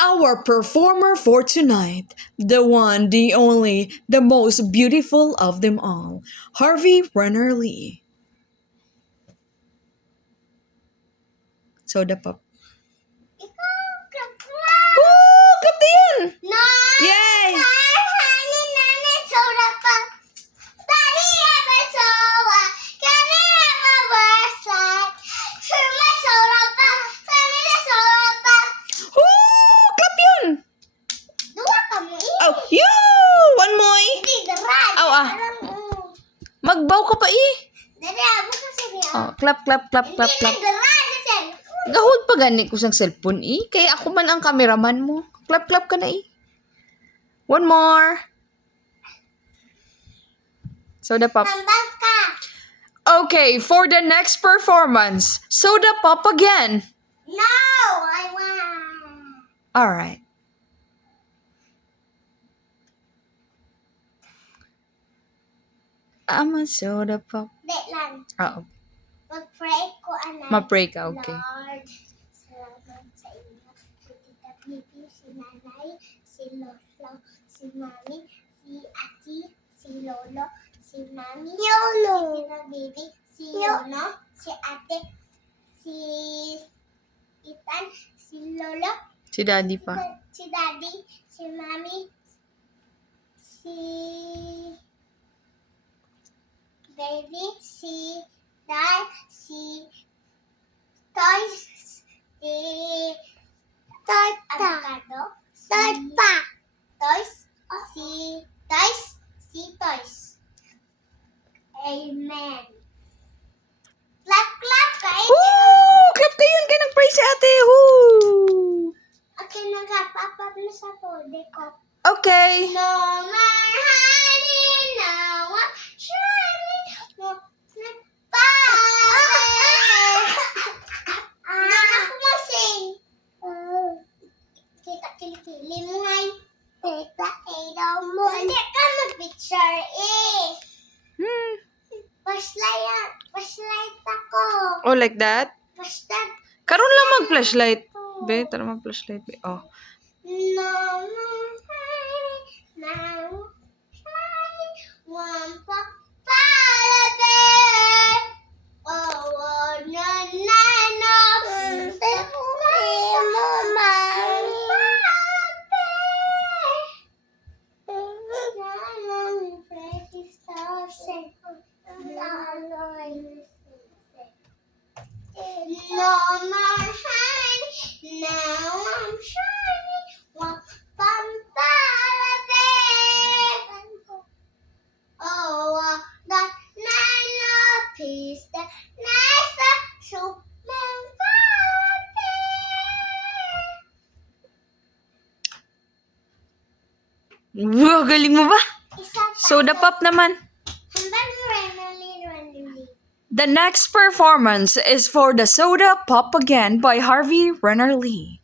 Our performer for tonight, the one, the only, the most beautiful of them all, Harvey Renner Lee. Soda pop. Woo! Clap na yun! Yay! Woo! Clap yun! Oh, you! One more! Oh, magbaw ka pa eh. Oh, clap, clap, clap, clap, clap. Gahod pa gani ko sang cellphone eh. Kaya ako man ang cameraman mo. Clap, clap ka na eh. One more. Soda pop. Okay, for the next performance, soda pop again. No, I want. Alright. I'm a soda pop. Wait lang. Oo. Mag-pray ko, anak. Ma-pray ka, okay. Lord, salamat sa inyo. Si Tita Bibi, si Nanay, si Lolo, si Mami, si Ati, si Lolo, si Mami, si Tita Bibi, si Yono, si Ate, si Itan, si Lolo, Si daddy pa. si Daddy, si Mami, si Baby, si Dad, si Toys, si Avocado, Toys, si Toys. Amen. Clap, clap, kayo. Woo! Clap kayo yun kayo nag-pray si ate. Woo! Okay, nagpapap na sa pode ko. Okay. No more hiding, no more shining, no ako masing. Kita kilikili mo ngay. Tita, ilaw mo. Hindi ka mag-picture eh. Flashlight ako. Oh, like that? Flashlight. Karon lang mag-flashlight. Be, tara mag-flashlight. Be. Oh. No more hiding, no more shining, one for Father. Oh, no, no, no. No more hiding, now I'm shining, one from Oh, that nine of peace, the nice of Superman. Wow, galing mo ba? Soda pop naman. The next performance is for the Soda Pop Again by Harvey Renner Lee.